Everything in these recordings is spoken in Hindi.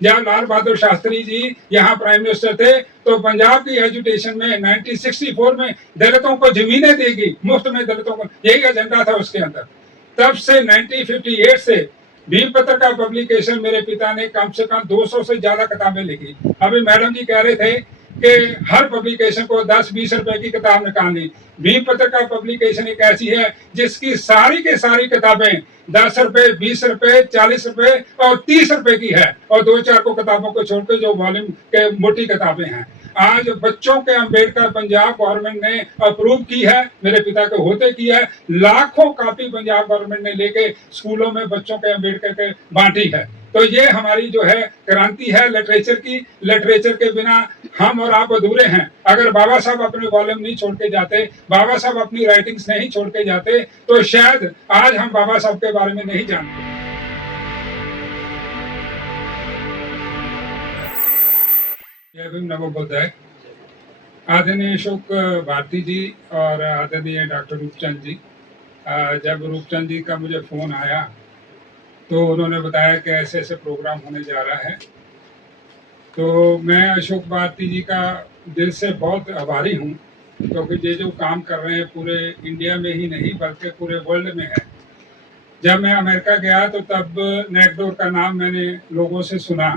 जब लाल बहादुर शास्त्री जी यहाँ प्राइम मिनिस्टर थे तो पंजाब की एजुकेशन में 1964 में दलितों को जमीनें देगी मुफ्त में, दलितों को, यही एजेंडा था उसके अंदर। तब से 1958 से भीम पत्र का पब्लिकेशन मेरे पिता ने कम से कम 200 से ज्यादा किताबें लिखी। अभी मैडम जी कह रहे थे कि हर पब्लिकेशन को 10-20 रुपए की किताब निकालनी। भीम पत्र का पब्लिकेशन एक ऐसी है जिसकी सारी के सारी किताबें 10 रुपए, 20 रुपए, 40 रुपए और 30 रुपए की है, और 2-4 को किताबों को छोड़कर जो वॉल्यूम के मोटी किताबें हैं। आज बच्चों के अम्बेडकर पंजाब गवर्नमेंट ने अप्रूव की है, मेरे पिता के होते की है। लाखों कॉपी पंजाब गवर्नमेंट ने लेके स्कूलों में बच्चों के अम्बेडकर के बांटी है। तो ये हमारी जो है क्रांति है लिटरेचर की। लिटरेचर के बिना हम और आप अधूरे हैं। अगर बाबा साहब अपने वॉल्यूम नहीं छोड़ के जाते, बाबा साहब अपनी राइटिंग्स नहीं छोड़ के जाते, तो शायद आज हम बाबा साहब के बारे में नहीं जानते। जय भीम, नमो बुद्धाय। आदरणीय अशोक भारती जी और आदरणीय डॉक्टर रूपचंद जी, जब रूपचंद जी का मुझे फोन आया तो उन्होंने बताया कि ऐसे ऐसे प्रोग्राम होने जा रहा है, तो मैं अशोक भारती जी का दिल से बहुत आभारी हूँ, क्योंकि ये जो काम कर रहे हैं पूरे इंडिया में ही नहीं बल्कि पूरे वर्ल्ड में है। जब मैं अमेरिका गया तो तब नेकडोर का नाम मैंने लोगों से सुना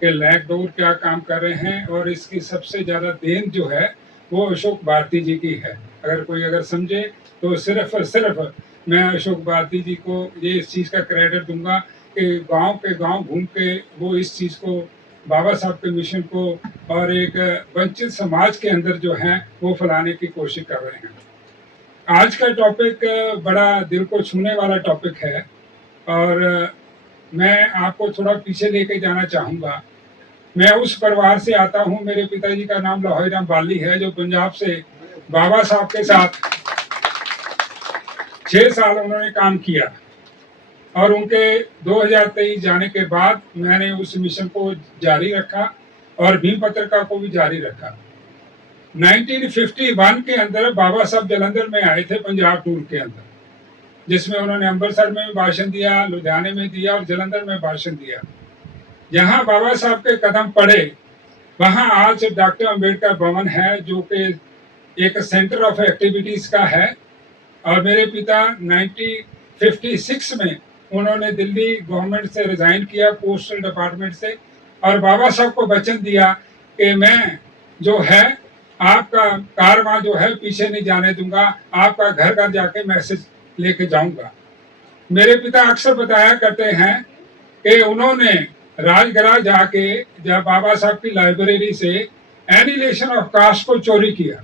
कि नेकडोर क्या काम कर रहे हैं, और इसकी सबसे ज़्यादा देन जो है वो अशोक भारती जी की है। अगर समझे तो सिर्फ और सिर्फ मैं अशोक भारती जी को ये इस चीज़ का क्रेडिट दूंगा कि गांव के गांव घूम के वो इस चीज़ को, बाबा साहब के मिशन को और एक वंचित समाज के अंदर जो है वो फैलाने की कोशिश कर रहे हैं। आज का टॉपिक बड़ा दिल को छूने वाला टॉपिक है, और मैं आपको थोड़ा पीछे लेके जाना चाहूँगा। मैं उस परिवार से आता हूँ, मेरे पिताजी का नाम लाहौरी राम बाली है, जो पंजाब से बाबा साहब के साथ 6 साल उन्होंने काम किया, और उनके 2023 जाने के बाद मैंने उस मिशन को जारी रखा और भीम पत्रिका को भी जारी रखा। 1951 के अंदर बाबा साहब जलंधर में आए थे पंजाब टूर के अंदर, जिसमें उन्होंने अमृतसर में भी भाषण दिया, लुधियाने में दिया और जलंधर में भाषण दिया। जहां बाबा साहब के कदम पड़े वहां आज डॉक्टर अम्बेडकर भवन है, जो कि एक सेंटर ऑफ एक्टिविटीज का है। और मेरे पिता 1956 में उन्होंने दिल्ली गवर्नमेंट से रिजाइन किया, पोस्टल डिपार्टमेंट से, और बाबा साहब को वचन दिया कि मैं जो है आपका कारवां जो है पीछे नहीं जाने दूंगा, आपका घर घर जाके मैसेज लेके जाऊंगा। मेरे पिता अक्सर बताया करते हैं कि उन्होंने राजगढ़ जाके जब बाबा साहब की लाइब्रेरी से एनिलेशन ऑफ कास्ट को चोरी किया,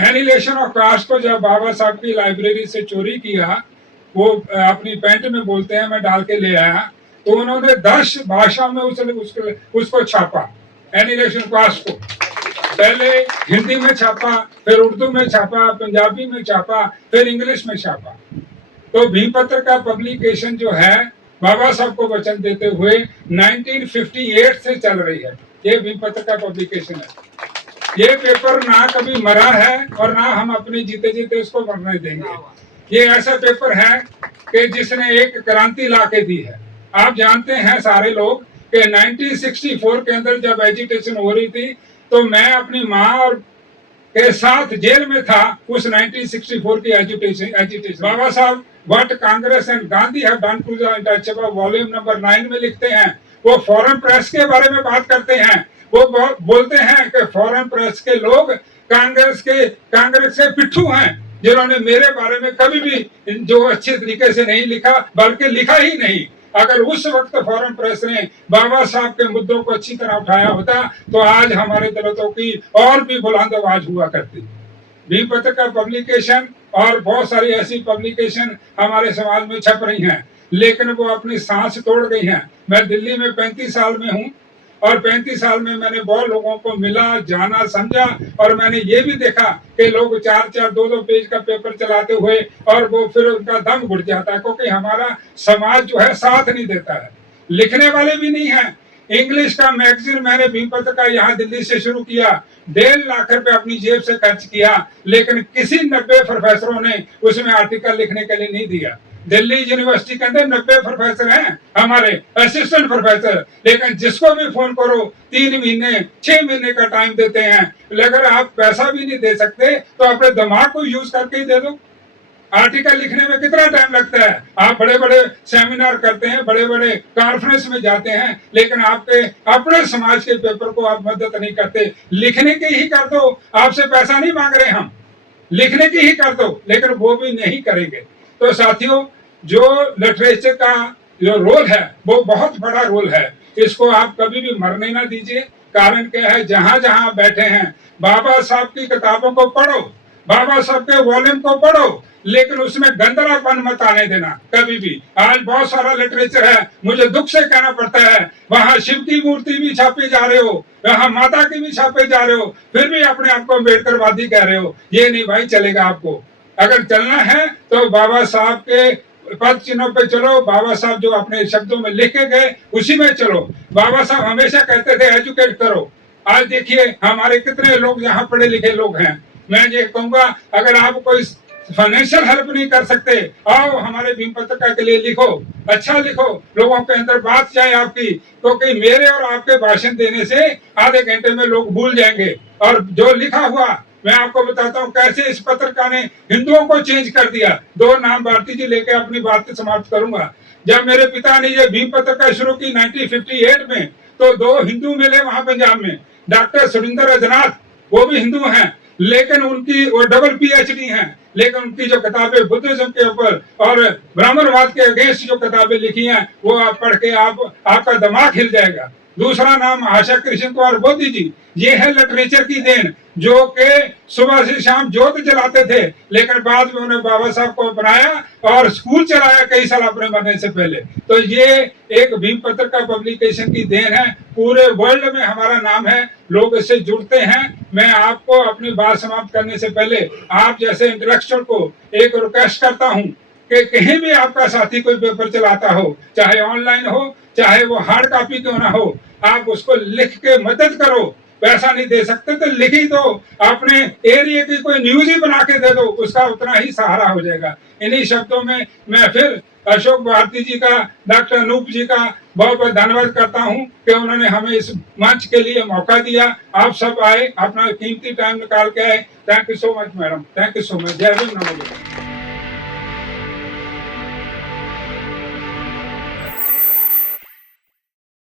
एनिलेशन ऑफ कास्ट को जब बाबा साहब की लाइब्रेरी से चोरी किया, वो अपनी पैंट में बोलते हैं मैं डाल के ले आया, तो उन्होंने 10 भाषाओं में उसको छापा, एनिलेशन कास्ट को। पहले हिंदी में छापा, फिर उर्दू में छापा, पंजाबी में छापा, फिर इंग्लिश में छापा। तो भीम पत्र का पब्लिकेशन जो है बाबा साहब को वचन देते हुए 1958 से चल रही है। ये भीम पत्र का पब्लिकेशन है। ये पेपर ना कभी मरा है और ना हम अपने जीते जीते उसको मरने देंगे। ये ऐसा पेपर है कि जिसने एक क्रांति ला के दी है। आप जानते हैं सारे लोग कि 1964 के अंदर जब एजिटेशन हो रही थी तो मैं अपनी माँ और के साथ जेल में था उस 1964 की agitation. Baba Saheb what Congress and Gandhi have done to the untouchable volume number 9 में लिखते हैं। वो फॉरेन प्रेस के बारे में बात करते हैं। वो बोलते हैं कि फॉरेन प्रेस के लोग कांग्रेस के पिट्ठू हैं, जिन्होंने मेरे बारे में कभी भी जो अच्छे तरीके से नहीं लिखा, बल्कि लिखा ही नहीं। अगर उस वक्त फॉरेन प्रेस ने बाबा साहब के मुद्दों को अच्छी तरह उठाया होता तो आज हमारे दलितों की और भी बुलंद आवाज हुआ करती। भीम पत्र का पब्लिकेशन और बहुत सारी ऐसी पब्लिकेशन हमारे समाज में छप रही हैं, लेकिन वो अपनी सांस तोड़ गई हैं। मैं दिल्ली में 35 साल में हूँ, और 35 साल में मैंने बहुत लोगों को मिला, जाना, समझा, और मैंने ये भी देखा कि लोग 4-4, 2-2 पेज का पेपर चलाते हुए और वो फिर उनका दम घुट जाता है, क्योंकि हमारा समाज जो है साथ नहीं देता है। लिखने वाले भी नहीं है। इंग्लिश का मैगजीन मैंने भीम पत्र का यहाँ दिल्ली से शुरू किया, 1.5 लाख रुपए अपनी जेब से खर्च किया, लेकिन किसी 90 प्रोफेसरों ने उसमें आर्टिकल लिखने के लिए नहीं दिया। दिल्ली यूनिवर्सिटी के अंदर 90 प्रोफेसर हैं हमारे असिस्टेंट प्रोफेसर, लेकिन जिसको भी फोन करो 3 महीने 6 महीने का टाइम देते हैं। अगर आप पैसा भी नहीं दे सकते तो अपने दिमाग को यूज करके ही दे दो। आर्टिकल लिखने में कितना टाइम लगता है? आप बड़े बड़े सेमिनार करते हैं, बड़े बड़े कॉन्फ्रेंस में जाते हैं, लेकिन आपके अपने समाज के पेपर को आप मदद नहीं करते। लिखने की ही कर दो, आपसे पैसा नहीं मांग रहे हम, लिखने की ही कर दो, लेकिन वो भी नहीं करेंगे। तो साथियों, जो लिटरेचर का जो रोल है वो बहुत बड़ा रोल है, इसको आप कभी भी मरने ना दीजिए। कारण क्या है, जहां जहां बैठे हैं बाबा साहब की किताबों को पढ़ो, बाबा साहब के वॉल्यूम को पढ़ो, लेकिन उसमें गंदलापन मत आने देना कभी भी। आज बहुत सारा लिटरेचर है, मुझे दुख से कहना पड़ता है, वहां शिव की मूर्ति भी छापे जा रहे हो, वहां माता की भी छापे जा रहे हो, फिर भी अपने आप को अम्बेडकरवादी कह रहे हो। ये नहीं भाई चलेगा। आपको अगर चलना है तो बाबा साहब के पद चिन्हों पे चलो, बाबा साहब जो अपने शब्दों में लिख के गए उसी में चलो। बाबा साहब हमेशा कहते थे एजुकेट करो। आज देखिए हमारे कितने लोग यहाँ पढ़े लिखे लोग हैं। मैं ये कहूंगा, अगर आप कोई फाइनेंशियल हेल्प नहीं कर सकते, आओ हमारे भीम पत्रिका के लिए लिखो, अच्छा लिखो, लोगों के अंदर बात जाए आपकी। क्योंकि मेरे और आपके भाषण देने से आधे घंटे में लोग भूल जाएंगे। और जो लिखा हुआ मैं आपको बताता हूँ कैसे इस पत्रिका ने हिंदुओं को चेंज कर दिया। 2 नाम भारती जी लेके अपनी बात समाप्त करूंगा। जब मेरे पिता ने ये भीम पत्रिका शुरू की 1958 में, तो 2 हिंदू मिले वहां पंजाब में, डॉक्टर सुरेंद्र अजनाथ, वो भी हिंदू हैं, लेकिन उनकी वो डबल PhD हैं, लेकिन उनकी जो किताबें बुद्धिज्म के ऊपर और ब्राह्मणवाद के अगेंस्ट जो किताबें लिखी हैं वो आप पढ़ के आपका दिमाग हिल जाएगा। दूसरा नाम आशा कृष्ण कुमार बोधी जी, ये है लिटरेचर की देन, जो के सुबह से शाम ज्योत जलाते थे, लेकिन बाद में उन्हें बाबा साहब को बनाया और स्कूल चलाया कई साल अपने मरने से पहले। तो ये एक भीम पत्रिका पब्लिकेशन की देन है। पूरे वर्ल्ड में हमारा नाम है, लोग इससे जुड़ते हैं। मैं आपको अपनी बात समाप्त करने से पहले आप जैसे इंटेलेक्चुअल को एक रिक्वेस्ट करता हूँ कि कहीं भी आपका साथी कोई पेपर चलाता हो, चाहे ऑनलाइन हो चाहे वो हार्ड कॉपी क्यों ना हो, आप उसको लिख के मदद करो। पैसा नहीं दे सकते तो लिख ही दो, अपने एरिया की कोई न्यूज ही बना के दे दो, उसका उतना ही सहारा हो जाएगा। इन्हीं शब्दों में मैं फिर अशोक भारती जी का, डॉक्टर अनूप जी का बहुत बहुत धन्यवाद करता हूं कि उन्होंने हमें इस मंच के लिए मौका दिया। आप सब आए, अपना कीमती टाइम निकाल के आए। Thank you so much madam, thank you so much. जय भीम, नमो बुद्धाय।